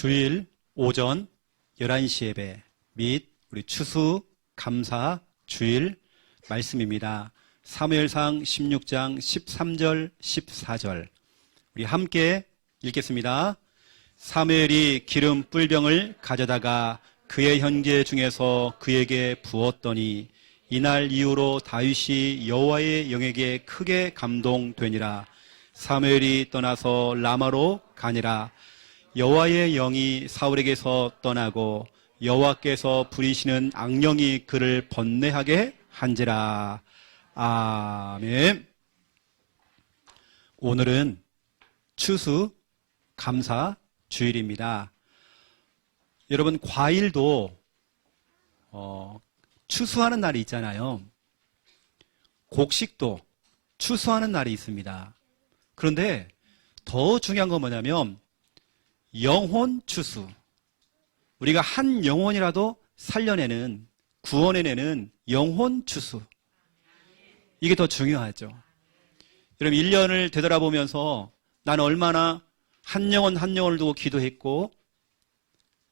주일 오전 11시 예배 및 우리 추수 감사 주일 말씀입니다. 사무엘상 16장 13절 14절 우리 함께 읽겠습니다. 사무엘이 기름 뿔병을 가져다가 그의 형제 중에서 그에게 부었더니 이날 이후로 다윗이 여호와의 영에게 크게 감동되니라. 사무엘이 떠나서 라마로 가니라. 여호와의 영이 사울에게서 떠나고 여호와께서 부리시는 악령이 그를 번뇌하게 한지라. 아멘. 오늘은 추수 감사 주일입니다. 여러분, 과일도 추수하는 날이 있잖아요. 곡식도 추수하는 날이 있습니다. 그런데 더 중요한 건 뭐냐면 영혼 추수. 우리가 한 영혼이라도 살려내는, 구원해내는 영혼 추수. 이게 더 중요하죠. 여러분, 1년을 되돌아보면서 나는 얼마나 한 영혼 한 영혼을 두고 기도했고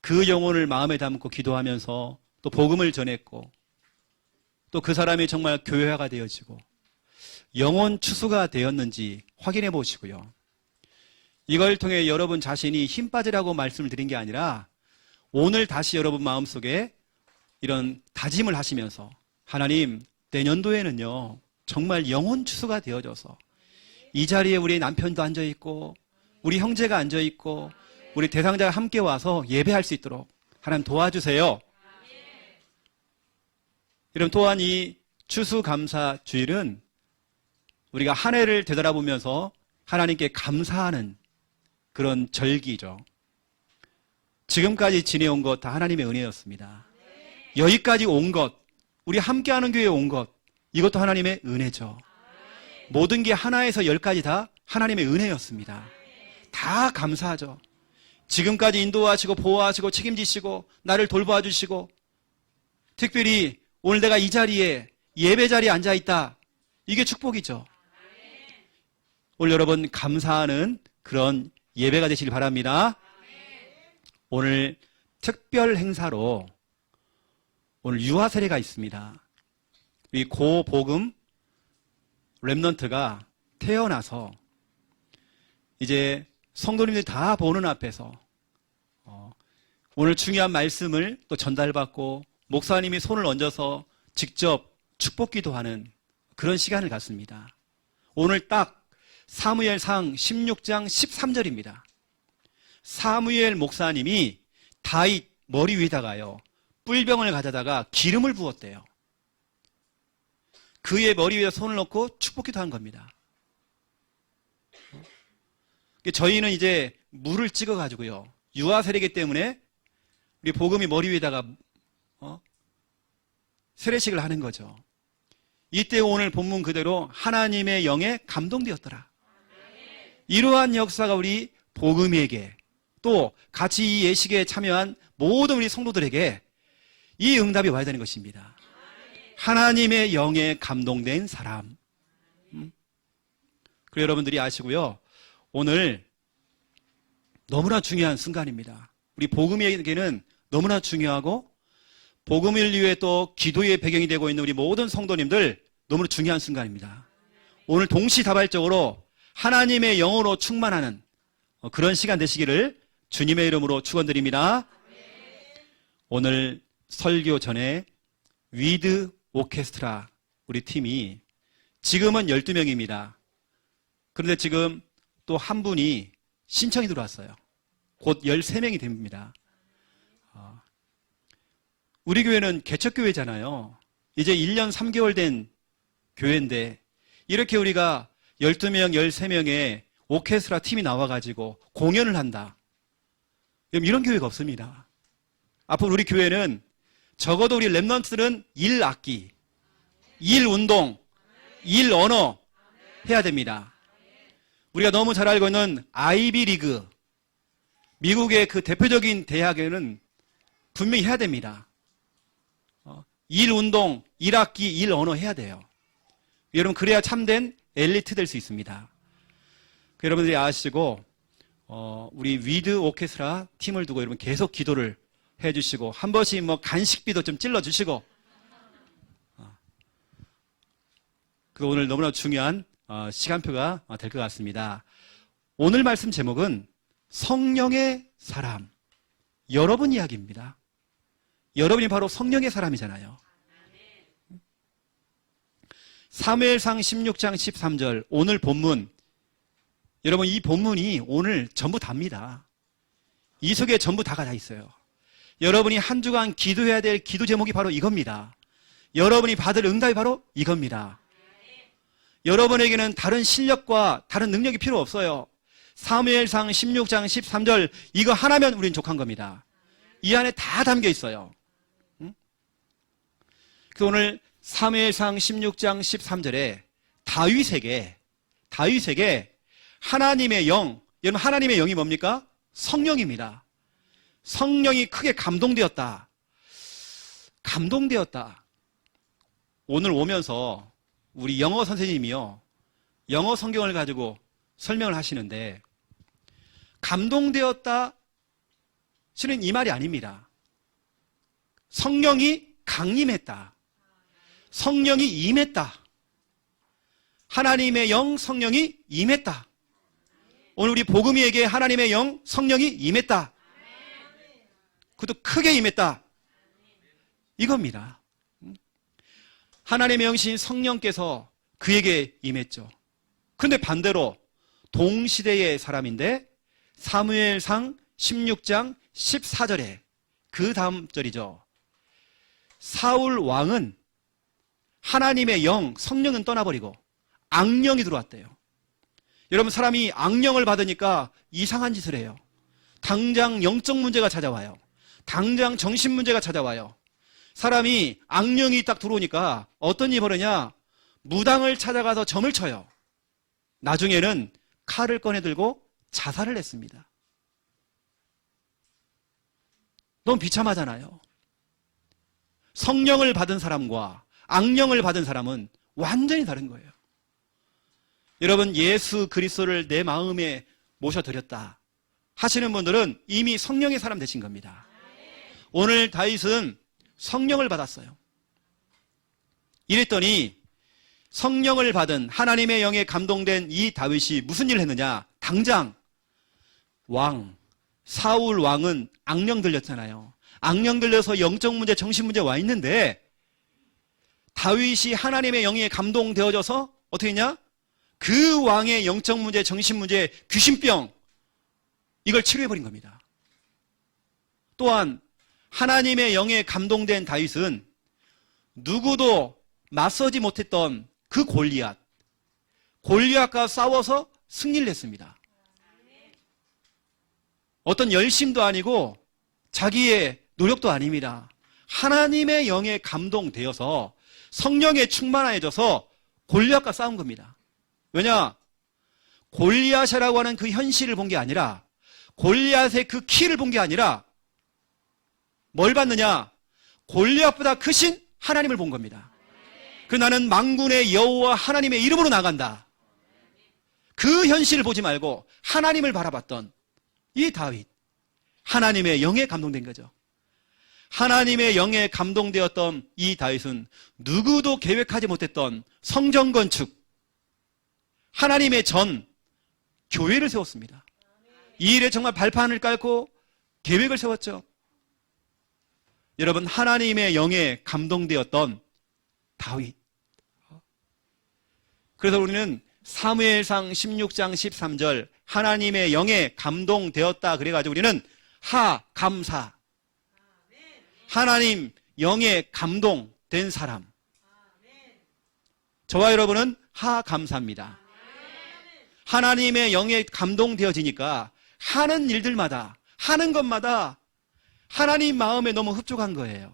그 영혼을 마음에 담고 기도하면서 또 복음을 전했고 또 그 사람이 정말 교회화가 되어지고 영혼 추수가 되었는지 확인해 보시고요. 이걸 통해 여러분 자신이 힘 빠지라고 말씀을 드린 게 아니라 오늘 다시 여러분 마음속에 이런 다짐을 하시면서 하나님, 내년도에는요 정말 영혼 추수가 되어져서 이 자리에 우리 남편도 앉아있고 우리 형제가 앉아있고 우리 대상자가 함께 와서 예배할 수 있도록 하나님 도와주세요. 여러분, 또한 이 추수감사 주일은 우리가 한 해를 되돌아보면서 하나님께 감사하는 그런 절기죠. 지금까지 지내온 것 다 하나님의 은혜였습니다. 여기까지 온 것, 우리 함께하는 교회에 온 것, 이것도 하나님의 은혜죠. 모든 게 하나에서 열까지 다 하나님의 은혜였습니다. 다 감사하죠. 지금까지 인도하시고 보호하시고 책임지시고 나를 돌봐 주시고 특별히 오늘 내가 이 자리에 예배 자리에 앉아있다. 이게 축복이죠. 오늘 여러분 감사하는 그런 예배가 되시길 바랍니다. 오늘 특별 행사로 오늘 유아 세례가 있습니다. 우리 고복음 렘넌트가 태어나서 이제 성도님들 다 보는 앞에서 오늘 중요한 말씀을 또 전달받고 목사님이 손을 얹어서 직접 축복 기도하는 그런 시간을 갖습니다. 오늘 딱 사무엘상 16장 13절입니다. 사무엘 목사님이 다윗 머리 위에다가요 뿔병을 가져다가 기름을 부었대요. 그의 머리 위에 손을 넣고 축복 기도한 겁니다. 저희는 이제 물을 찍어가지고요 유아 세례이기 때문에 우리 복음이 머리 위에다가 세례식을 하는 거죠. 이때 오늘 본문 그대로 하나님의 영에 감동되었더라. 이러한 역사가 우리 복음에게 또 같이 이 예식에 참여한 모든 우리 성도들에게 이 응답이 와야 되는 것입니다. 하나님의 영에 감동된 사람. 그리고 여러분들이 아시고요, 오늘 너무나 중요한 순간입니다. 우리 복음에게는 너무나 중요하고 복음을 위해 또 기도의 배경이 되고 있는 우리 모든 성도님들 너무나 중요한 순간입니다. 오늘 동시다발적으로 하나님의 영으로 충만하는 그런 시간 되시기를 주님의 이름으로 축원드립니다. 오늘 설교 전에 위드 오케스트라 우리 팀이 지금은 12명입니다. 그런데 지금 또 한 분이 신청이 들어왔어요. 곧 13명이 됩니다. 우리 교회는 개척교회잖아요. 이제 1년 3개월 된 교회인데 이렇게 우리가 12명, 13명의 오케스트라 팀이 나와가지고 공연을 한다. 이런 교회가 없습니다. 앞으로 우리 교회는 적어도 우리 랩넌트들은 1악기, 1운동, 1언어 해야 됩니다. 우리가 너무 잘 알고 있는 아이비리그, 미국의 그 대표적인 대학에는 분명히 해야 됩니다. 1운동, 1악기, 1언어 해야 돼요. 여러분, 그래야 참된 엘리트 될 수 있습니다. 여러분들이 아시고 우리 위드 오케스트라 팀을 두고 여러분 계속 기도를 해주시고 한 번씩 뭐 간식비도 좀 찔러주시고 그 오늘 너무나 중요한 시간표가 될 것 같습니다. 오늘 말씀 제목은 성령의 사람, 여러분 이야기입니다. 여러분이 바로 성령의 사람이잖아요. 사무엘상 16장 13절 오늘 본문, 여러분 이 본문이 오늘 전부 답니다. 이 속에 전부 다가 다 있어요. 여러분이 한 주간 기도해야 될 기도 제목이 바로 이겁니다. 여러분이 받을 응답이 바로 이겁니다. 여러분에게는 다른 실력과 다른 능력이 필요 없어요. 사무엘상 16장 13절 이거 하나면 우린 족한 겁니다. 이 안에 다 담겨 있어요. 그래서 오늘 사무엘상 16장 13절에 다윗에게 하나님의 영, 여러분 하나님의 영이 뭡니까? 성령입니다. 성령이 크게 감동되었다. 오늘 오면서 우리 영어 선생님이요, 영어 성경을 가지고 설명을 하시는데 감동되었다 실은 이 말이 아닙니다. 성령이 강림했다. 성령이 임했다. 하나님의 영 성령이 임했다. 오늘 우리 복음이에게 하나님의 영 성령이 임했다. 그것도 크게 임했다. 이겁니다. 하나님의 영신 성령께서 그에게 임했죠. 그런데 반대로 동시대의 사람인데 사무엘상 16장 14절에 그 다음 절이죠. 사울 왕은 하나님의 영, 성령은 떠나버리고 악령이 들어왔대요. 여러분 사람이 악령을 받으니까 이상한 짓을 해요. 당장 영적 문제가 찾아와요. 당장 정신 문제가 찾아와요. 사람이 악령이 딱 들어오니까 어떤 일이 벌어냐? 무당을 찾아가서 점을 쳐요. 나중에는 칼을 꺼내들고 자살을 했습니다. 너무 비참하잖아요. 성령을 받은 사람과 악령을 받은 사람은 완전히 다른 거예요. 여러분 예수 그리스도를 내 마음에 모셔드렸다 하시는 분들은 이미 성령의 사람 되신 겁니다. 오늘 다윗은 성령을 받았어요. 이랬더니 성령을 받은 하나님의 영에 감동된 이 다윗이 무슨 일을 했느냐? 당장 사울 왕은 악령 들렸잖아요. 악령 들려서 영적 문제, 정신 문제 와 있는데 다윗이 하나님의 영에 감동되어져서 어떻게 했냐? 그 왕의 영적 문제, 정신 문제, 귀신병 이걸 치료해버린 겁니다. 또한 하나님의 영에 감동된 다윗은 누구도 맞서지 못했던 그 골리앗과 싸워서 승리를 했습니다. 어떤 열심도 아니고 자기의 노력도 아닙니다. 하나님의 영에 감동되어서 성령에 충만해져서 골리앗과 싸운 겁니다. 왜냐? 골리앗이라고 하는 그 현실을 본 게 아니라 골리앗의 그 키를 본 게 아니라 뭘 봤느냐? 골리앗보다 크신 하나님을 본 겁니다. 그 나는 만군의 여호와 하나님의 이름으로 나간다. 그 현실을 보지 말고 하나님을 바라봤던 이 다윗, 하나님의 영에 감동된 거죠. 하나님의 영에 감동되었던 이 다윗은 누구도 계획하지 못했던 성전 건축, 하나님의 교회를 세웠습니다. 이 일에 정말 발판을 깔고 계획을 세웠죠. 여러분 하나님의 영에 감동되었던 다윗. 그래서 우리는 사무엘상 16장 13절 하나님의 영에 감동되었다 그래가지고 우리는 하감사, 하나님 영에 감동된 사람, 저와 여러분은 하감사입니다. 하나님의 영에 감동되어지니까 하는 일들마다, 하는 것마다 하나님 마음에 너무 흡족한 거예요.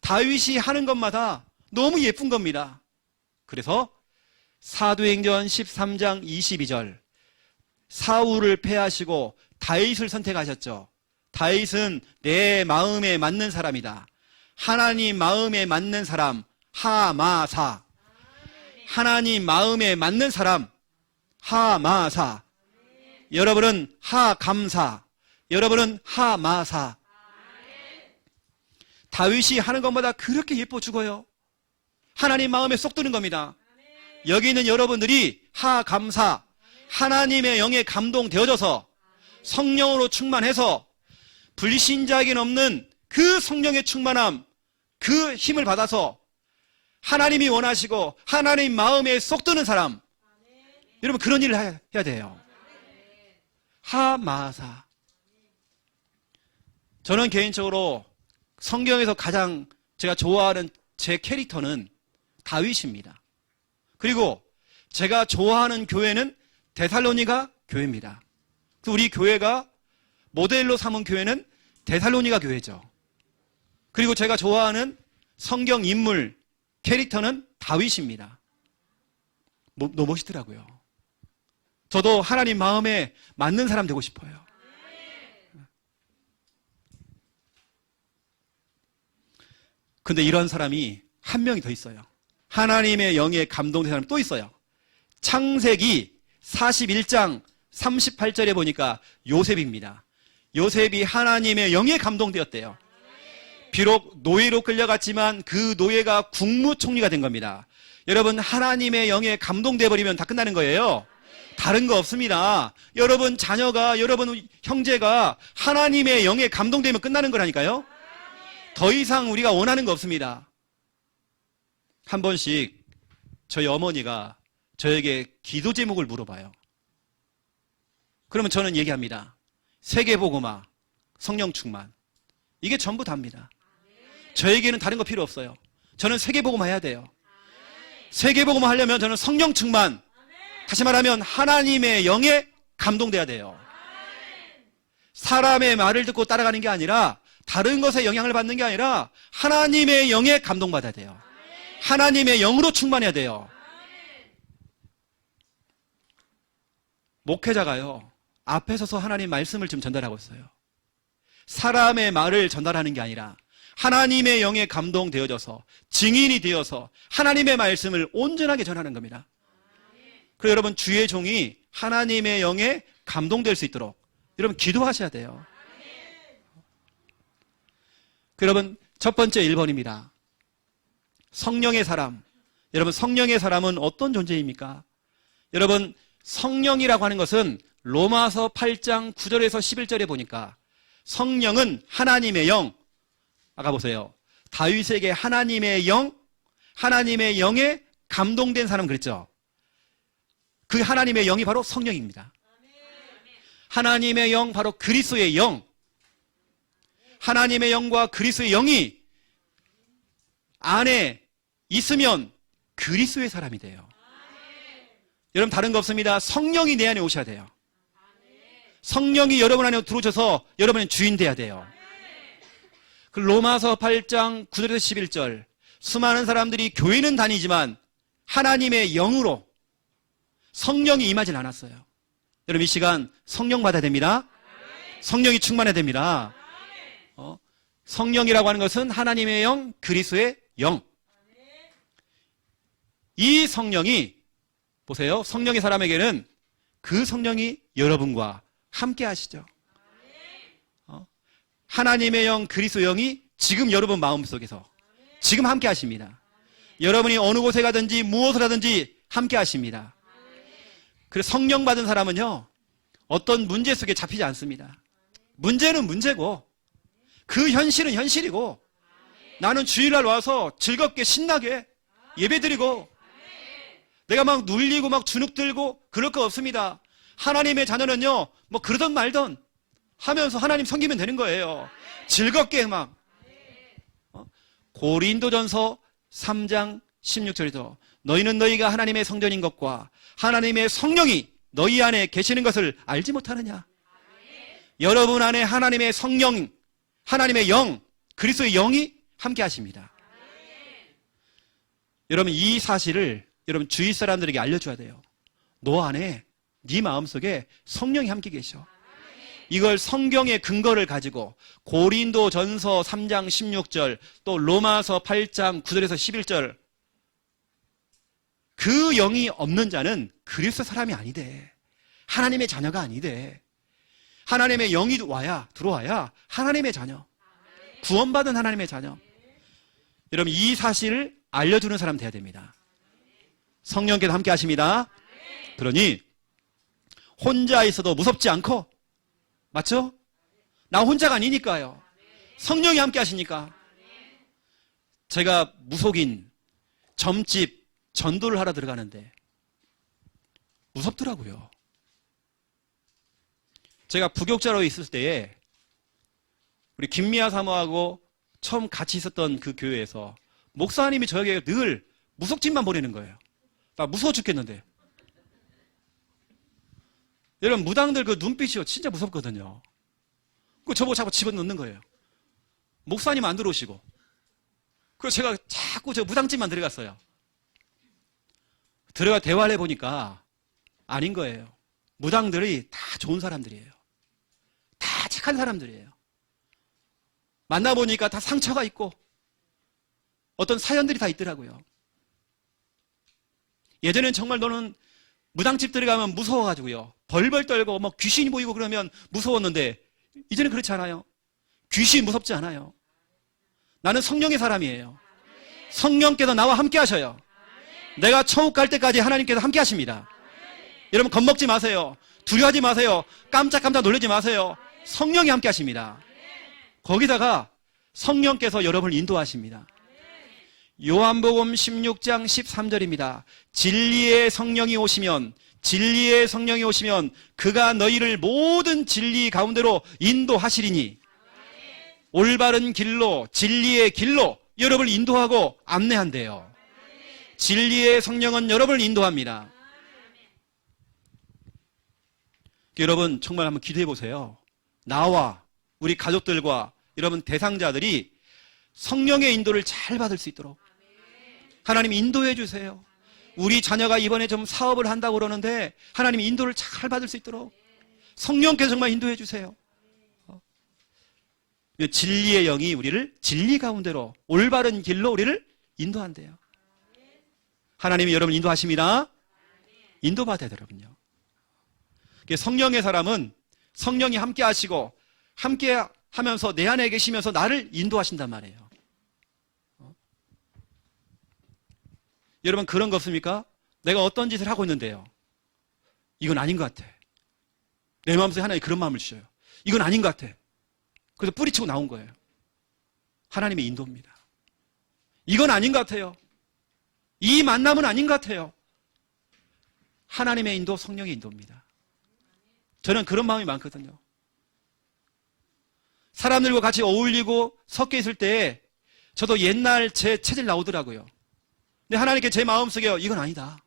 다윗이 하는 것마다 너무 예쁜 겁니다. 그래서 사도행전 13장 22절 사울을 패하시고 다윗을 선택하셨죠. 다윗은 내 마음에 맞는 사람이다. 하나님 마음에 맞는 사람 하마사, 하나님 마음에 맞는 사람 하마사. 여러분은 하감사, 여러분은 하마사. 다윗이 하는 것마다 그렇게 예뻐 죽어요. 하나님 마음에 쏙 드는 겁니다. 여기 있는 여러분들이 하감사, 하나님의 영에 감동되어져서 성령으로 충만해서 불신자에게는 없는 그 성령의 충만함, 그 힘을 받아서 하나님이 원하시고 하나님 마음에 쏙 드는 사람, 여러분 그런 일을 해야 돼요. 하마사. 저는 개인적으로 성경에서 가장 제가 좋아하는 제 캐릭터는 다윗입니다. 그리고 제가 좋아하는 교회는 데살로니가 교회입니다. 우리 교회가 모델로 삼은 교회는 데살로니가 교회죠. 그리고 제가 좋아하는 성경 인물 캐릭터는 다윗입니다. 너무 멋있더라고요. 저도 하나님 마음에 맞는 사람 되고 싶어요. 근데 이런 사람이 한 명이 더 있어요. 하나님의 영에 감동된 사람이 또 있어요. 창세기 41장 38절에 보니까 요셉입니다. 요셉이 하나님의 영에 감동되었대요. 비록 노예로 끌려갔지만 그 노예가 국무총리가 된 겁니다. 여러분, 하나님의 영에 감동돼 버리면 다 끝나는 거예요. 다른 거 없습니다. 여러분 자녀가, 여러분 형제가 하나님의 영에 감동되면 끝나는 거라니까요. 더 이상 우리가 원하는 거 없습니다. 한 번씩 저희 어머니가 저에게 기도 제목을 물어봐요. 그러면 저는 얘기합니다. 세계복음화, 성령 충만. 이게 전부 답니다. 저에게는 다른 거 필요 없어요. 저는 세계복음화 해야 돼요. 세계복음화 하려면 저는 성령 충만, 다시 말하면 하나님의 영에 감동돼야 돼요. 사람의 말을 듣고 따라가는 게 아니라, 다른 것에 영향을 받는 게 아니라 하나님의 영에 감동받아야 돼요. 하나님의 영으로 충만해야 돼요. 목회자가요, 앞에 서서 하나님 말씀을 좀 전달하고 있어요. 사람의 말을 전달하는 게 아니라 하나님의 영에 감동되어져서 증인이 되어서 하나님의 말씀을 온전하게 전하는 겁니다. 그리고 여러분, 주의 종이 하나님의 영에 감동될 수 있도록 여러분 기도하셔야 돼요. 여러분, 첫 번째 1번입니다. 성령의 사람. 여러분, 성령의 사람은 어떤 존재입니까? 여러분, 성령이라고 하는 것은 로마서 8장 9절에서 11절에 보니까 성령은 하나님의 영. 아까 보세요. 다윗에게 하나님의 영, 하나님의 영에 감동된 사람 그랬죠. 그 하나님의 영이 바로 성령입니다. 하나님의 영, 바로 그리스도의 영. 하나님의 영과 그리스도의 영이 안에 있으면 그리스도의 사람이 돼요. 여러분, 다른 거 없습니다. 성령이 내 안에 오셔야 돼요. 성령이 여러분 안에 들어오셔서 여러분의 주인 돼야 돼요. 그 로마서 8장 9절에서 11절, 수많은 사람들이 교회는 다니지만 하나님의 영으로 성령이 임하진 않았어요. 여러분, 이 시간 성령 받아야 됩니다. 성령이 충만해야 됩니다. 성령이라고 하는 것은 하나님의 영, 그리스도의 영. 이 성령이, 보세요, 성령의 사람에게는 그 성령이 여러분과 함께 하시죠. 하나님의 영, 그리스도의 영이 지금 여러분 마음속에서 지금 함께 하십니다. 여러분이 어느 곳에 가든지 무엇을 하든지 함께 하십니다. 그래서 성령 받은 사람은요, 어떤 문제 속에 잡히지 않습니다. 문제는 문제고 그 현실은 현실이고, 나는 주일날 와서 즐겁게 신나게 예배드리고 내가 막 눌리고 막 주눅 들고 그럴 거 없습니다. 하나님의 자녀는요, 뭐 그러던 말던 하면서 하나님 섬기면 되는 거예요. 즐겁게 막. 고린도전서 3장 16절에도 너희는 너희가 하나님의 성전인 것과 하나님의 성령이 너희 안에 계시는 것을 알지 못하느냐. 여러분 안에 하나님의 성령, 하나님의 영, 그리스도의 영이 함께 하십니다. 여러분, 이 사실을 여러분 주위 사람들에게 알려줘야 돼요. 너 안에, 네 마음속에 성령이 함께 계셔. 이걸 성경의 근거를 가지고 고린도전서 3장 16절, 또 로마서 8장 9절에서 11절, 그 영이 없는 자는 그리스도 사람이 아니대. 하나님의 자녀가 아니대. 하나님의 영이 들어와야 하나님의 자녀, 구원받은 하나님의 자녀. 여러분, 이 사실을 알려주는 사람 돼야 됩니다. 성령께서 함께 하십니다. 그러니 혼자 있어도 무섭지 않고, 맞죠? 나 혼자가 아니니까요. 성령이 함께 하시니까. 제가 무속인 점집 전도를 하러 들어가는데 무섭더라고요. 제가 부교육자로 있을 때에 우리 김미아 사모하고 처음 같이 있었던 그 교회에서 목사님이 저에게 늘 무속짓만 보내는 거예요. 나 무서워 죽겠는데. 여러분, 무당들 그 눈빛이요, 진짜 무섭거든요. 그 저보고 자꾸 집어넣는 거예요. 목사님 안 들어오시고. 그래서 제가 자꾸 저 무당집만 들어갔어요. 들어가 대화를 해보니까 아닌 거예요. 무당들이 다 좋은 사람들이에요. 다 착한 사람들이에요. 만나보니까 다 상처가 있고 어떤 사연들이 다 있더라고요. 예전엔 정말 너는 무당집 들어가면 무서워가지고요, 벌벌 떨고 뭐 귀신이 보이고 그러면 무서웠는데 이제는 그렇지 않아요. 귀신 무섭지 않아요. 나는 성령의 사람이에요. 성령께서 나와 함께 하셔요. 내가 천국 갈 때까지 하나님께서 함께 하십니다. 여러분, 겁먹지 마세요. 두려워하지 마세요. 깜짝깜짝 놀라지 마세요. 성령이 함께 하십니다. 거기다가 성령께서 여러분을 인도하십니다. 요한복음 16장 13절입니다. 진리의 성령이 오시면 그가 너희를 모든 진리 가운데로 인도하시리니, 올바른 길로, 진리의 길로 여러분을 인도하고 안내한대요. 진리의 성령은 여러분을 인도합니다. 여러분, 정말 한번 기도해 보세요. 나와 우리 가족들과 여러분 대상자들이 성령의 인도를 잘 받을 수 있도록 하나님 인도해 주세요. 우리 자녀가 이번에 좀 사업을 한다고 그러는데 하나님 인도를 잘 받을 수 있도록 성령께서 정말 인도해 주세요. 진리의 영이 우리를 진리 가운데로, 올바른 길로 우리를 인도한대요. 하나님이 여러분 인도하십니다. 인도받아야 돼요, 여러분요. 성령의 사람은 성령이 함께 하시고 함께 하면서 내 안에 계시면서 나를 인도하신단 말이에요. 여러분, 그런 거 없습니까? 내가 어떤 짓을 하고 있는데요, 이건 아닌 것 같아. 내 마음속에 하나님이 그런 마음을 주셔요. 이건 아닌 것 같아. 그래서 뿌리치고 나온 거예요. 하나님의 인도입니다. 이건 아닌 것 같아요. 이 만남은 아닌 것 같아요. 하나님의 인도, 성령의 인도입니다. 저는 그런 마음이 많거든요. 사람들과 같이 어울리고 섞여 있을 때 저도 옛날 제 체질 나오더라고요. 근데 하나님께 제 마음속에 이건 아니다,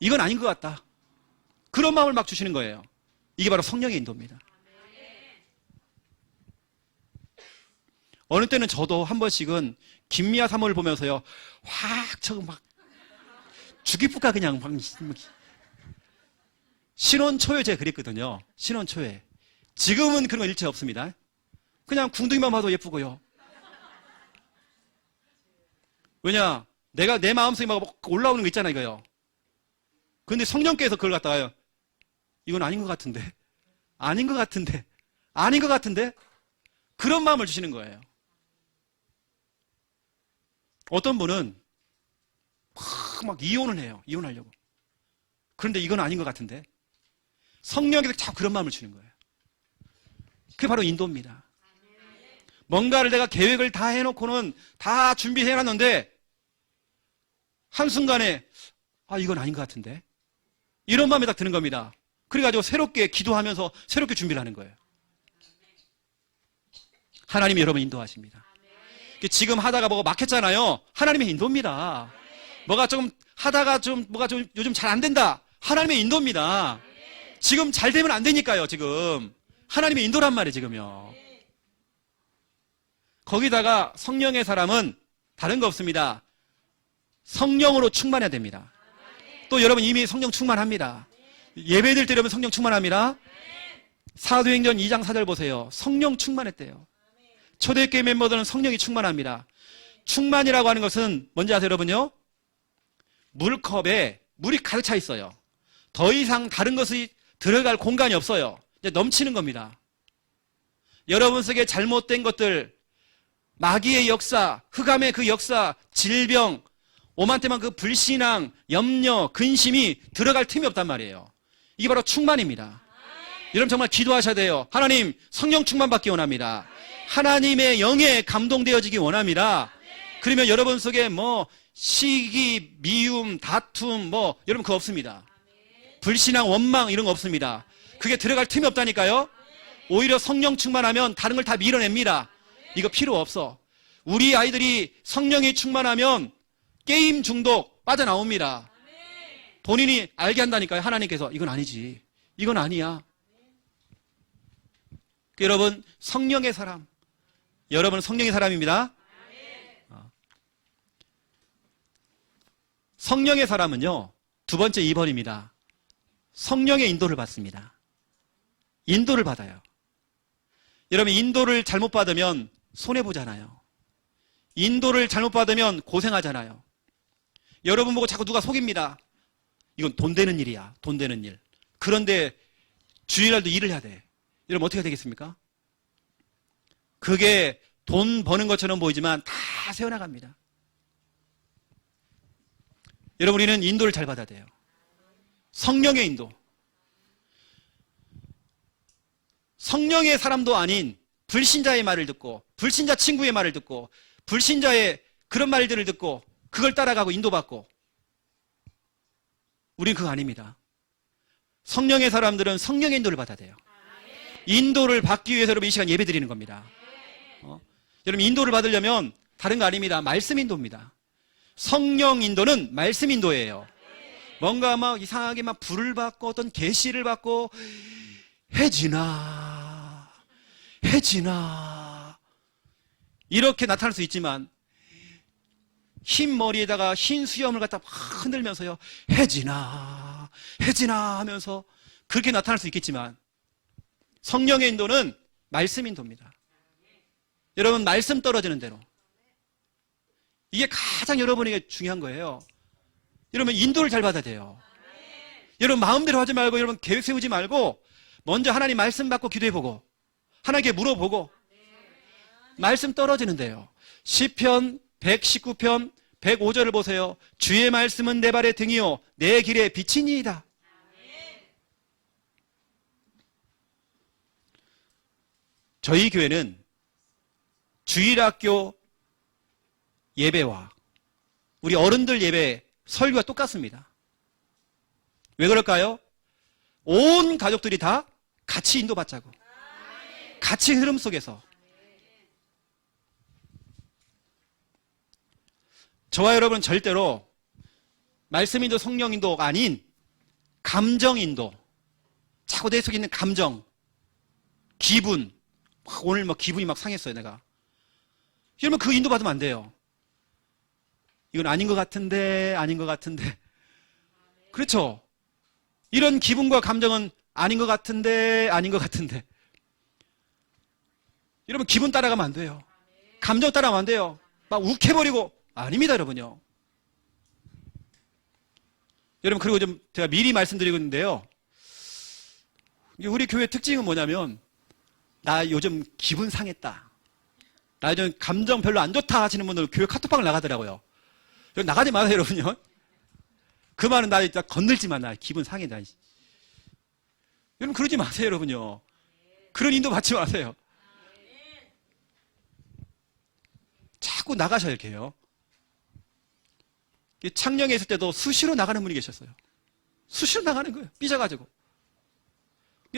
이건 아닌 것 같다, 그런 마음을 막 주시는 거예요. 이게 바로 성령의 인도입니다. 어느 때는 저도 한 번씩은 김미아 사모를 보면서요, 확 저거 막 주기부가 그냥 막 신혼 초에 제가 그랬거든요. 신혼 초에. 지금은 그런 거 일체 없습니다. 그냥 궁둥이만 봐도 예쁘고요. 왜냐, 내가 내 마음속에 막 올라오는 거 있잖아요, 이거요. 그런데 성령께서 그걸 갖다가요, 이건 아닌 것 같은데, 아닌 것 같은데, 아닌 것 같은데, 그런 마음을 주시는 거예요. 어떤 분은 막 이혼을 해요. 이혼하려고. 그런데 이건 아닌 것 같은데, 성령께서 자꾸 그런 마음을 주는 거예요. 그게 바로 인도입니다. 뭔가를 내가 계획을 다 해놓고는 다 준비해놨는데 한순간에 이건 아닌 것 같은데, 이런 마음이 딱 드는 겁니다. 그래가지고 새롭게 기도하면서 새롭게 준비를 하는 거예요. 하나님이 여러분 인도하십니다. 지금 하다가 뭐가 막혔잖아요. 하나님의 인도입니다. 뭐가 좀 하다가 뭐가 좀 요즘 잘 안 된다. 하나님의 인도입니다. 지금 잘 되면 안 되니까요. 지금 하나님의 인도란 말이에요. 지금요. 거기다가 성령의 사람은 다른 거 없습니다. 성령으로 충만해야 됩니다. 또 여러분 이미 성령 충만합니다. 예배드릴 때 여러분 성령 충만합니다. 사도행전 2장 4절 보세요. 성령 충만했대요. 초대교회 멤버들은 성령이 충만합니다. 충만이라고 하는 것은 뭔지 아세요, 여러분요? 물컵에 물이 가득 차 있어요. 더 이상 들어갈 공간이 없어요. 이제 넘치는 겁니다. 여러분 속에 잘못된 것들, 마귀의 역사, 흑암의 그 역사, 질병, 오만때만 그 불신앙, 염려, 근심이 들어갈 틈이 없단 말이에요. 이게 바로 충만입니다. 여러분 정말 기도하셔야 돼요. 하나님, 성령 충만 받기 원합니다. 하나님의 영에 감동되어지기 원합니다. 그러면 여러분 속에 뭐 시기, 미움, 다툼 여러분 그거 없습니다. 불신앙, 원망 이런 거 없습니다. 그게 들어갈 틈이 없다니까요. 오히려 성령 충만하면 다른 걸 다 밀어냅니다. 이거 필요 없어. 우리 아이들이 성령이 충만하면 게임 중독 빠져나옵니다. 본인이 알게 한다니까요. 하나님께서 이건 아니지, 이건 아니야. 여러분 성령의 사람, 여러분은 성령의 사람입니다. 성령의 사람은요, 두 번째 2번입니다. 성령의 인도를 받습니다. 인도를 받아요. 여러분 인도를 잘못 받으면 손해보잖아요. 인도를 잘못 받으면 고생하잖아요. 여러분 보고 자꾸 누가 속입니다. 이건 돈 되는 일이야, 돈 되는 일. 그런데 주일날도 일을 해야 돼. 여러분 어떻게 되겠습니까? 그게 돈 버는 것처럼 보이지만 다 세워나갑니다. 여러분 우리는 인도를 잘 받아야 돼요. 성령의 인도. 성령의 사람도 아닌 불신자의 말을 듣고, 불신자 친구의 말을 듣고, 불신자의 그런 말들을 듣고 그걸 따라가고 인도받고, 우린 그거 아닙니다. 성령의 사람들은 성령의 인도를 받아야 돼요. 인도를 받기 위해서 여러분 이 시간 예배 드리는 겁니다. 여러분 인도를 받으려면 다른 거 아닙니다. 말씀 인도입니다. 성령 인도는 말씀 인도예요. 뭔가 막 이상하게 막 불을 받고 어떤 계시를 받고 혜진아 이렇게 나타날 수 있지만, 흰 머리에다가 흰 수염을 갖다 막 흔들면서요, 혜진아 하면서 그렇게 나타날 수 있겠지만, 성령의 인도는 말씀 인도입니다. 여러분 말씀 떨어지는 대로, 이게 가장 여러분에게 중요한 거예요. 여러분 인도를 잘 받아야 돼요. 여러분 마음대로 하지 말고, 여러분 계획 세우지 말고 먼저 하나님 말씀 받고 기도해보고 하나님께 물어보고, 말씀 떨어지는데요. 시편 119편 105절을 보세요. 주의 말씀은 내 발의 등이요 내 길의 빛이니이다. 저희 교회는 주일학교 예배와 우리 어른들 예배 설교가 똑같습니다. 왜 그럴까요? 온 가족들이 다 같이 인도받자고, 같이 흐름 속에서. 저와 여러분은 절대로 말씀 인도, 성령 인도가 아닌 감정 인도, 자꾸 내 속에 있는 감정, 기분, 오늘 막 기분이 막 상했어요 내가. 이러면 그 인도 받으면 안 돼요. 이건 아닌 것 같은데, 아닌 것 같은데. 그렇죠? 이런 기분과 감정은 아닌 것 같은데, 아닌 것 같은데. 여러분 기분 따라가면 안 돼요. 감정 따라가면 안 돼요. 막 욱해버리고. 아닙니다 여러분요. 여러분 그리고 좀 제가 미리 말씀드리고 있는데요, 우리 교회 특징은 뭐냐면, 나 요즘 기분 상했다, 나 요즘 감정 별로 안 좋다 하시는 분들 교회 카톡방을 나가더라고요. 여러분 나가지 마세요 여러분요. 그 말은 나 진짜 건들지 마, 나 기분 상해다. 여러분 그러지 마세요 여러분요. 그런 인도 받지 마세요. 자꾸 나가셔야 해요. 창녕에 있을 때도 수시로 나가는 분이 계셨어요. 수시로 나가는 거예요. 삐져가지고.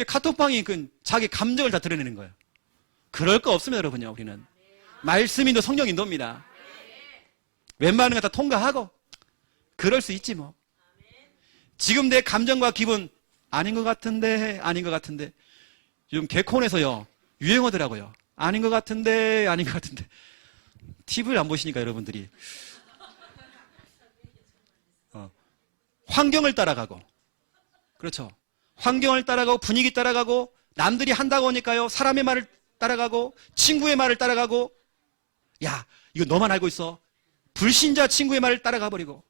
카톡방이 자기 감정을 다 드러내는 거예요. 그럴 거 없습니다 여러분요. 우리는 말씀인도 성령인도입니다. 웬만한 거 다 통과하고 그럴 수 있지 뭐. 지금 내 감정과 기분 아닌 것 같은데, 아닌 것 같은데. 요즘 개콘에서요 유행어더라고요. 아닌 것 같은데, 아닌 것 같은데. TV를 안 보시니까 여러분들이 환경을 따라가고, 그렇죠? 환경을 따라가고 분위기 따라가고, 남들이 한다고 하니까요 사람의 말을 따라가고, 친구의 말을 따라가고. 야 이거 너만 알고 있어. 불신자 친구의 말을 따라가 버리고,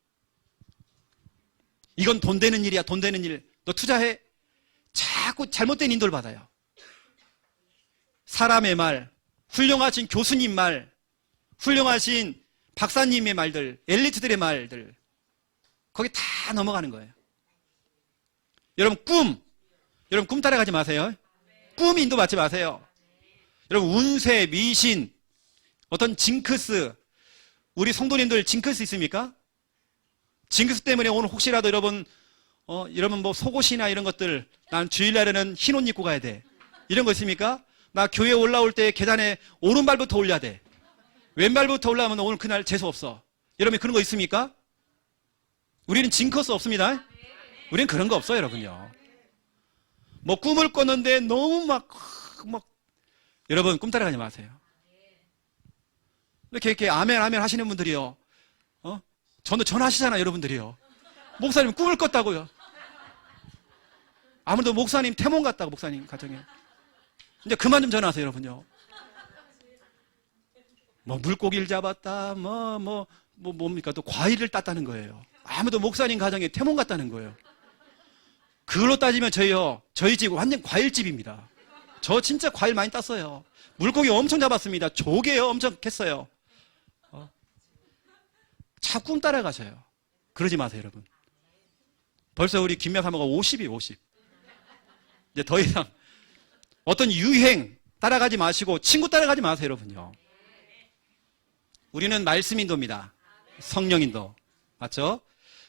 이건 돈 되는 일이야, 돈 되는 일, 너 투자해. 자꾸 잘못된 인도를 받아요. 사람의 말, 훌륭하신 교수님 말, 훌륭하신 박사님의 말들, 엘리트들의 말들, 거기 다 넘어가는 거예요. 여러분 꿈 따라가지 마세요. 꿈 인도받지 마세요. 여러분 운세, 미신, 어떤 징크스, 우리 성도님들 징크스 있습니까? 징크스 때문에 오늘 혹시라도 여러분 뭐 속옷이나 이런 것들, 난 주일날에는 흰 옷 입고 가야 돼, 이런 거 있습니까? 나 교회 올라올 때 계단에 오른발부터 올려야 돼, 왼발부터 올라가면 오늘 그날 재수 없어, 여러분 그런 거 있습니까? 우리는 징크스 없습니다. 우리는 그런 거 없어요, 여러분요. 뭐 꿈을 꿨는데 너무 막 여러분 꿈 따라가지 마세요. 이렇게 아멘 아멘 하시는 분들이요, 저는 전화하시잖아요, 여러분들이요. 목사님 꿈을 꿨다고요. 아무래도 목사님 태몽 같다고, 목사님 가정에. 이제 그만 좀 전화하세요, 여러분요. 뭐 물고기를 잡았다, 뭡니까, 또 과일을 땄다는 거예요. 아무도 목사님 가정에 태몽 같다는 거예요. 그걸로 따지면 저희 집 완전 과일집입니다. 저 진짜 과일 많이 땄어요. 물고기 엄청 잡았습니다. 조개요 엄청 했어요. 자꾸 꿈 따라가셔요. 그러지 마세요, 여러분. 벌써 우리 김명사모가 50이에요, 50. 이제 더 이상 어떤 유행 따라가지 마시고 친구 따라가지 마세요, 여러분요. 우리는 말씀 인도입니다. 성령 인도. 맞죠?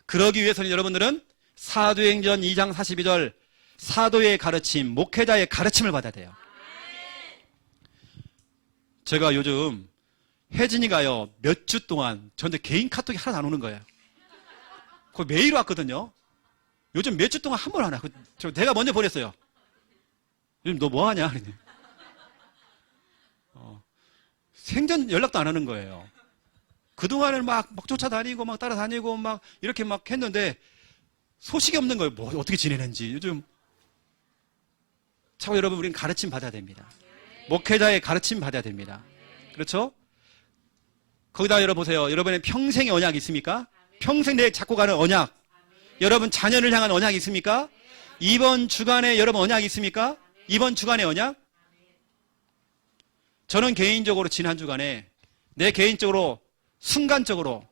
그러기 위해서는 여러분들은 사도행전 2장 42절 사도의 가르침, 목회자의 가르침을 받아야 돼요. 제가 요즘 혜진이가요 몇 주 동안 저한테 개인 카톡이 하나도 안 오는 거예요. 그거 매일 왔거든요. 요즘 몇 주 동안 한 번 안 와. 내가 먼저 보냈어요. 요즘 너 뭐 하냐? 생전 연락도 안 하는 거예요. 그동안은 막 쫓아다니고 막 따라다니고 막 이렇게 막 했는데 소식이 없는 거예요. 뭐 어떻게 지내는지. 요즘 참 여러분, 우리는 가르침 받아야 됩니다. 목회자의 가르침 받아야 됩니다. 그렇죠? 거기다 열어보세요. 여러분의 평생의 언약이 있습니까? 평생 내 잡고 가는 언약. 여러분 자녀를 향한 언약이 있습니까? 이번 주간에 여러분 언약이 있습니까? 이번 주간의 언약? 저는 개인적으로 지난 주간에 내 개인적으로 순간적으로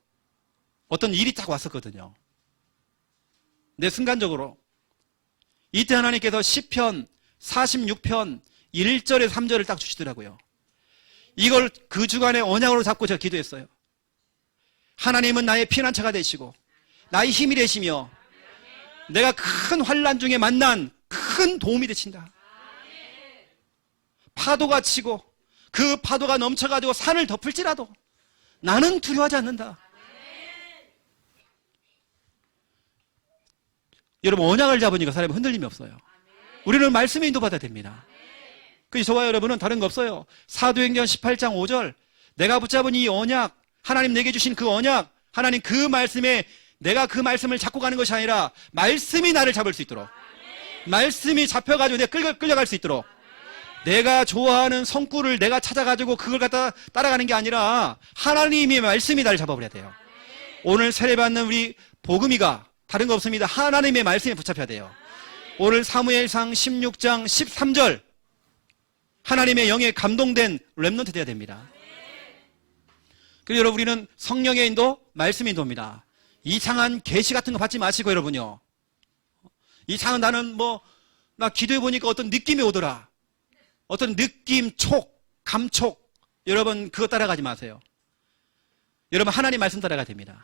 어떤 일이 딱 왔었거든요. 내 순간적으로 이때 하나님께서 시편 46편 1절에 3절을 딱 주시더라고요. 이걸 그 주간의 언약으로 잡고 제가 기도했어요. 하나님은 나의 피난처가 되시고 나의 힘이 되시며 내가 큰 환난 중에 만난 큰 도움이 되신다. 파도가 치고 그 파도가 넘쳐가지고 산을 덮을지라도 나는 두려워하지 않는다. 여러분 언약을 잡으니까 사람이 흔들림이 없어요. 우리는 말씀에 인도받아야 됩니다. 그래서 저와 여러분은 다른 거 없어요. 사도행전 18장 5절 내가 붙잡은 이 언약, 하나님 내게 주신 그 언약, 하나님 그 말씀에 내가 그 말씀을 잡고 가는 것이 아니라 말씀이 나를 잡을 수 있도록, 말씀이 잡혀가지고 내가 끌려갈 수 있도록, 내가 좋아하는 성구를 내가 찾아가지고 그걸 갖다 따라가는 게 아니라 하나님의 말씀이 나를 잡아버려야 돼요. 오늘 세례받는 우리 복음이가 다른 거 없습니다. 하나님의 말씀에 붙잡혀야 돼요. 오늘 사무엘상 16장 13절 하나님의 영에 감동된 렘넌트 돼야 됩니다. 그리고 여러분 우리는 성령의 인도, 말씀의 인도입니다. 이상한 계시 같은 거 받지 마시고 여러분요. 이상한 나는 나 기도해 보니까 어떤 느낌이 오더라. 어떤 느낌, 감촉. 여러분 그거 따라가지 마세요. 여러분 하나님 말씀 따라가야 됩니다.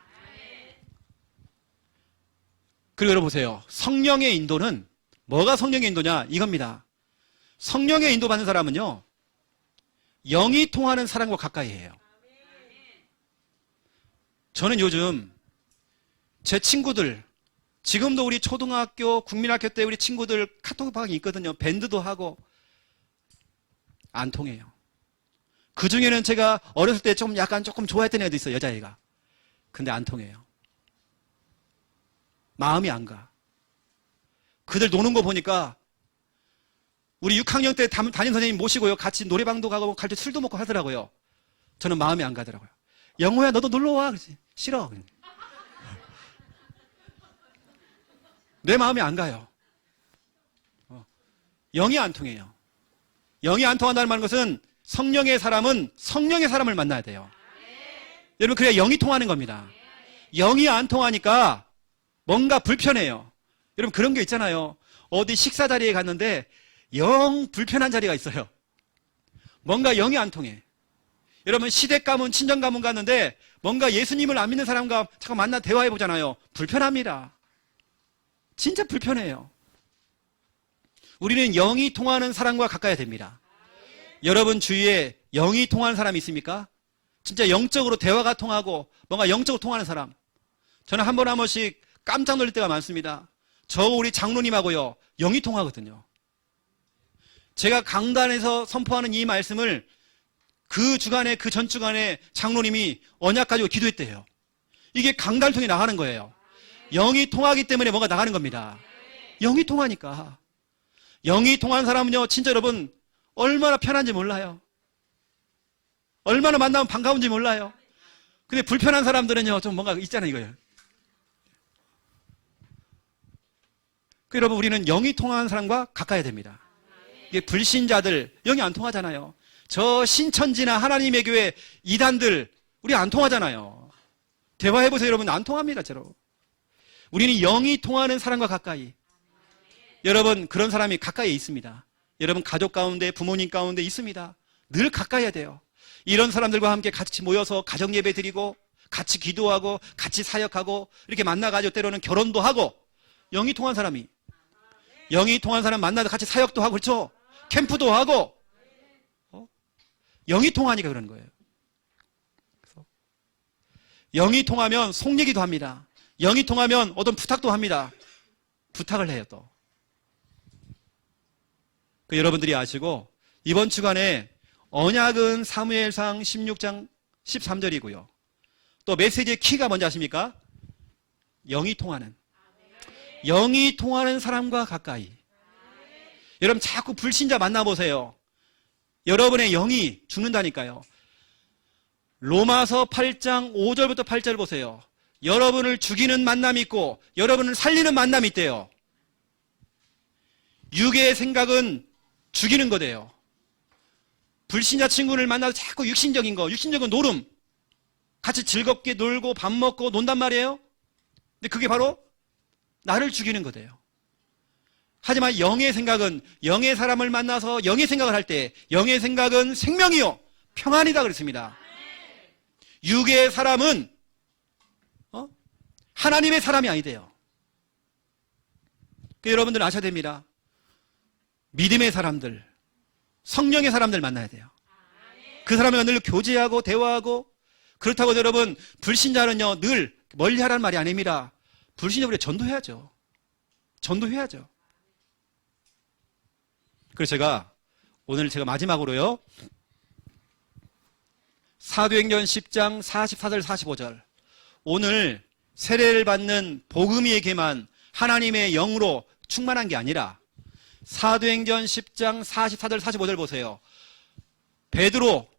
그리고 여러분 보세요. 성령의 인도는 뭐가 성령의 인도냐? 이겁니다. 성령의 인도 받는 사람은요. 영이 통하는 사람과 가까이 해요. 저는 요즘 제 친구들, 지금도 우리 초등학교, 국민학교 때 우리 친구들 카톡방이 있거든요. 밴드도 하고 안 통해요. 그 중에는 제가 어렸을 때 조금 좋아했던 애도 있어요. 여자애가. 근데 안 통해요. 마음이 안 가. 그들 노는 거 보니까 우리 6학년 때 담임 선생님 모시고요. 같이 노래방도 가고 갈 때 술도 먹고 하더라고요. 저는 마음이 안 가더라고요. 영호야 너도 놀러 와. 그러지. 싫어. 내 마음이 안 가요. 영이 안 통해요. 영이 안 통한다는 말은 것은 성령의 사람은 성령의 사람을 만나야 돼요. 여러분, 그래야 영이 통하는 겁니다. 영이 안 통하니까 뭔가 불편해요. 여러분, 그런 게 있잖아요. 어디 식사 자리에 갔는데 영 불편한 자리가 있어요. 뭔가 영이 안 통해. 여러분, 시댁 가문, 친정 가문 갔는데 뭔가 예수님을 안 믿는 사람과 잠깐 만나 대화해 보잖아요. 불편합니다. 진짜 불편해요. 우리는 영이 통하는 사람과 가까이 됩니다. 여러분 주위에 영이 통하는 사람이 있습니까? 진짜 영적으로 대화가 통하고 뭔가 영적으로 통하는 사람. 저는 한 번씩 깜짝 놀랄 때가 많습니다. 저 우리 장로님하고요, 영이 통하거든요. 제가 강단에서 선포하는 이 말씀을 그 주간에, 그 전 주간에 장로님이 언약 가지고 기도했대요. 이게 강단을 통해 나가는 거예요. 영이 통하기 때문에 뭔가 나가는 겁니다. 영이 통하니까. 영이 통한 사람은요, 진짜 여러분, 얼마나 편한지 몰라요. 얼마나 만나면 반가운지 몰라요. 근데 불편한 사람들은요, 좀 뭔가 있잖아요, 이거예요. 여러분, 우리는 영이 통하는 사람과 가까이 됩니다. 이게 불신자들, 영이 안 통하잖아요. 저 신천지나 하나님의 교회 이단들, 우리 안 통하잖아요. 대화해보세요, 여러분. 안 통합니다, 저로. 우리는 영이 통하는 사람과 가까이. 여러분, 그런 사람이 가까이에 있습니다. 여러분 가족 가운데, 부모님 가운데 있습니다. 늘 가까이 해야 돼요. 이런 사람들과 함께 같이 모여서 가정 예배 드리고 같이 기도하고 같이 사역하고 이렇게 만나가지고 때로는 결혼도 하고. 영이 통한 사람이, 영이 통한 사람 만나서 같이 사역도 하고, 그렇죠? 캠프도 하고. 영이 통하니까 그러는 거예요. 영이 통하면 속 얘기도 합니다. 영이 통하면 어떤 부탁도 합니다. 부탁을 해요, 또. 여러분들이 아시고, 이번 주간에 언약은 사무엘상 16장 13절이고요. 또 메시지의 키가 뭔지 아십니까? 영이 통하는. 영이 통하는 사람과 가까이. 여러분, 자꾸 불신자 만나보세요. 여러분의 영이 죽는다니까요. 로마서 8장 5절부터 8절 보세요. 여러분을 죽이는 만남이 있고 여러분을 살리는 만남이 있대요. 육의 생각은 죽이는 거대요. 불신자 친구를 만나서 자꾸 육신적인 거, 육신적인 노름, 같이 즐겁게 놀고 밥 먹고 논단 말이에요. 근데 그게 바로 나를 죽이는 거대요. 하지만 영의 생각은, 영의 사람을 만나서 영의 생각을 할 때 영의 생각은 생명이요 평안이다 그랬습니다. 육의 사람은 하나님의 사람이 아니대요. 여러분들 아셔야 됩니다. 믿음의 사람들, 성령의 사람들 만나야 돼요. 그 사람과 늘 교제하고 대화하고. 그렇다고 여러분, 불신자는요 늘 멀리하라는 말이 아닙니다. 불신자 우리가 전도해야죠. 전도해야죠. 그래서 오늘 제가 마지막으로요, 사도행전 10장 44절 45절, 오늘 세례를 받는 복음이에게만 하나님의 영으로 충만한 게 아니라 사도행전 10장 44절 45절 보세요. 베드로,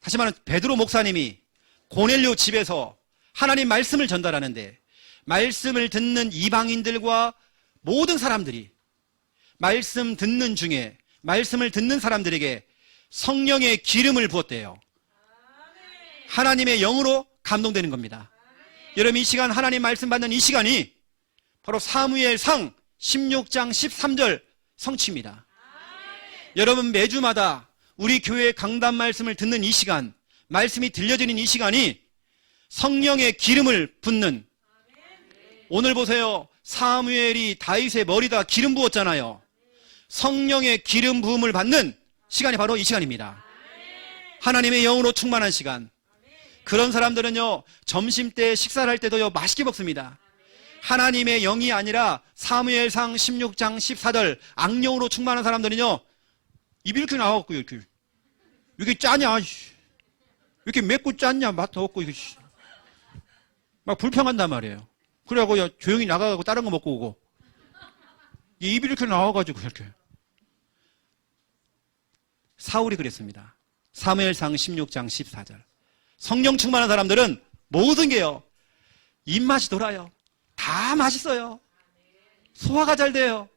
다시 말하면 베드로 목사님이 고넬료 집에서 하나님 말씀을 전달하는데, 말씀을 듣는 이방인들과 모든 사람들이, 말씀 듣는 중에 말씀을 듣는 사람들에게 성령의 기름을 부었대요. 하나님의 영으로 감동되는 겁니다. 여러분, 이 시간 하나님 말씀 받는 이 시간이 바로 사무엘상 16장 13절 성취입니다. 여러분, 매주마다 우리 교회 강단 말씀을 듣는 이 시간, 말씀이 들려지는 이 시간이 성령의 기름을 붓는, 오늘 보세요. 사무엘이 다윗의 머리다 기름 부었잖아요. 성령의 기름 부음을 받는 시간이 바로 이 시간입니다. 하나님의 영으로 충만한 시간. 그런 사람들은요, 점심때 식사를 할 때도요 맛있게 먹습니다. 하나님의 영이 아니라 사무엘상 16장 14절 악령으로 충만한 사람들은요, 입이 이렇게 나와갖고 이렇게 짜냐, 이렇게 맵고 짰냐, 맛 없고, 막 불평한단 말이에요. 그래갖고 조용히 나가고 다른 거 먹고 오고, 입이 이렇게 나와가지고 이렇게. 사울이 그랬습니다. 사무엘상 16장 14절. 성령 충만한 사람들은 모든 게요 입맛이 돌아요. 다 맛있어요. 소화가 잘 돼요.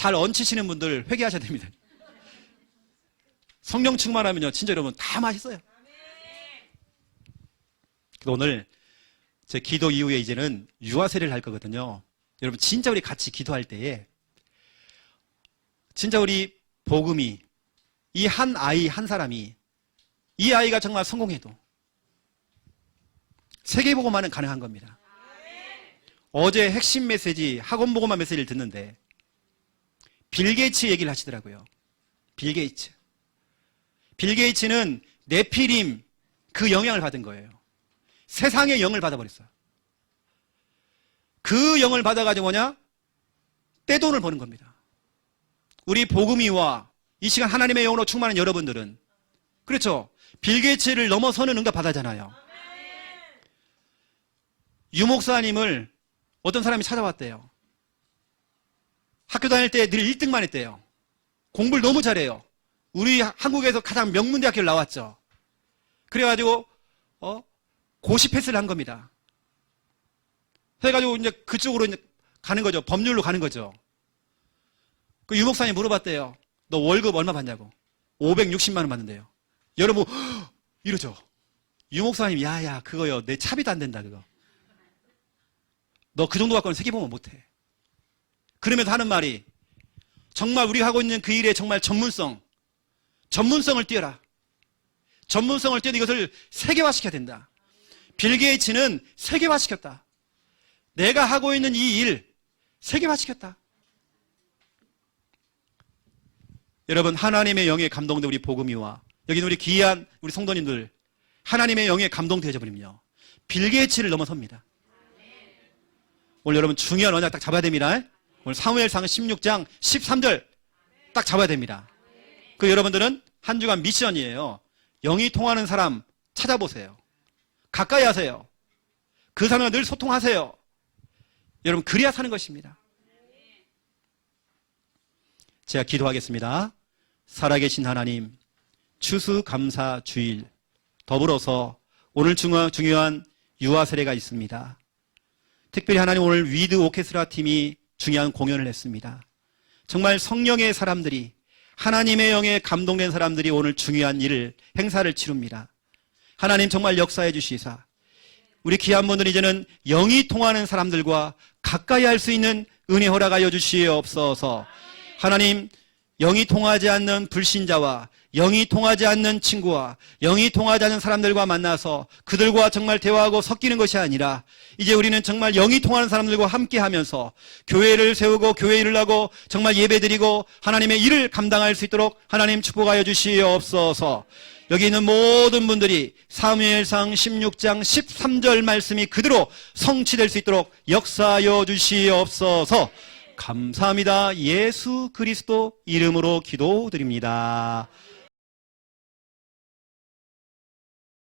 잘 얹히시는 분들 회개하셔야 됩니다. 성령 충만하면요, 진짜 여러분 다 맛있어요. 오늘 제 기도 이후에 이제는 유아 세례를 할 거거든요. 여러분 진짜 우리 같이 기도할 때에 진짜 우리 복음이 이 한 아이 한 사람이 이 아이가 정말 성공해도 세계복음화는 가능한 겁니다. 어제 핵심 메시지 학원복음화 메시지를 듣는데 빌 게이츠 얘기를 하시더라고요. 빌 게이츠. 빌 게이츠는 네피림 그 영향을 받은 거예요. 세상의 영을 받아버렸어요. 그 영을 받아가지고 뭐냐? 떼돈을 버는 겁니다. 우리 복음이와 이 시간 하나님의 영으로 충만한 여러분들은 그렇죠. 빌 게이츠를 넘어서는 응답 받아잖아요. 유 목사님을 어떤 사람이 찾아왔대요. 학교 다닐 때 늘 1등만 했대요. 공부를 너무 잘해요. 우리 한국에서 가장 명문대학교를 나왔죠. 그래가지고 고시 패스를 한 겁니다. 그래가지고 이제 그쪽으로 이제 가는 거죠. 법률로 가는 거죠. 그 유 목사님 물어봤대요. 너 월급 얼마 받냐고. 560만 원 받는데요. 여러분 이러죠. 유 목사님 야야 그거요 내 차비도 안 된다 그거. 너 그 정도 갖고는 세계복음 못해. 그러면서 하는 말이 정말 우리가 하고 있는 그 일에 정말 전문성을 띄어라. 전문성을 띄어서 이것을 세계화시켜야 된다. 빌 게이츠는 세계화시켰다. 내가 하고 있는 이 일 세계화시켰다. 여러분 하나님의 영에 감동된 우리 복음이와 여기는 우리 귀한 우리 성도님들 하나님의 영에 감동되어져 버리면요 빌 게이츠를 넘어섭니다. 오늘 여러분 중요한 언약 딱 잡아야 됩니다. 오늘 사무엘상 16장 13절 딱 잡아야 됩니다. 그 여러분들은 한 주간 미션이에요. 영이 통하는 사람 찾아보세요. 가까이 하세요. 그 사람과 늘 소통하세요. 여러분 그래야 사는 것입니다. 제가 기도하겠습니다. 살아계신 하나님 추수감사 주일 더불어서 오늘 중요한 유아 세례가 있습니다. 특별히 하나님 오늘 위드 오케스트라 팀이 중요한 공연을 했습니다. 정말 성령의 사람들이 하나님의 영에 감동된 사람들이 오늘 중요한 일을 행사를 치릅니다. 하나님 정말 역사해 주시사 우리 귀한 분들 이제는 영이 통하는 사람들과 가까이 할 수 있는 은혜 허락하여 주시옵소서. 하나님 영이 통하지 않는 불신자와 영이 통하지 않는 친구와 영이 통하지 않는 사람들과 만나서 그들과 정말 대화하고 섞이는 것이 아니라 이제 우리는 정말 영이 통하는 사람들과 함께하면서 교회를 세우고 교회 일을 하고 정말 예배드리고 하나님의 일을 감당할 수 있도록 하나님 축복하여 주시옵소서. 여기 있는 모든 분들이 사무엘상 16장 13절 말씀이 그대로 성취될 수 있도록 역사하여 주시옵소서. 감사합니다. 예수 그리스도 이름으로 기도드립니다.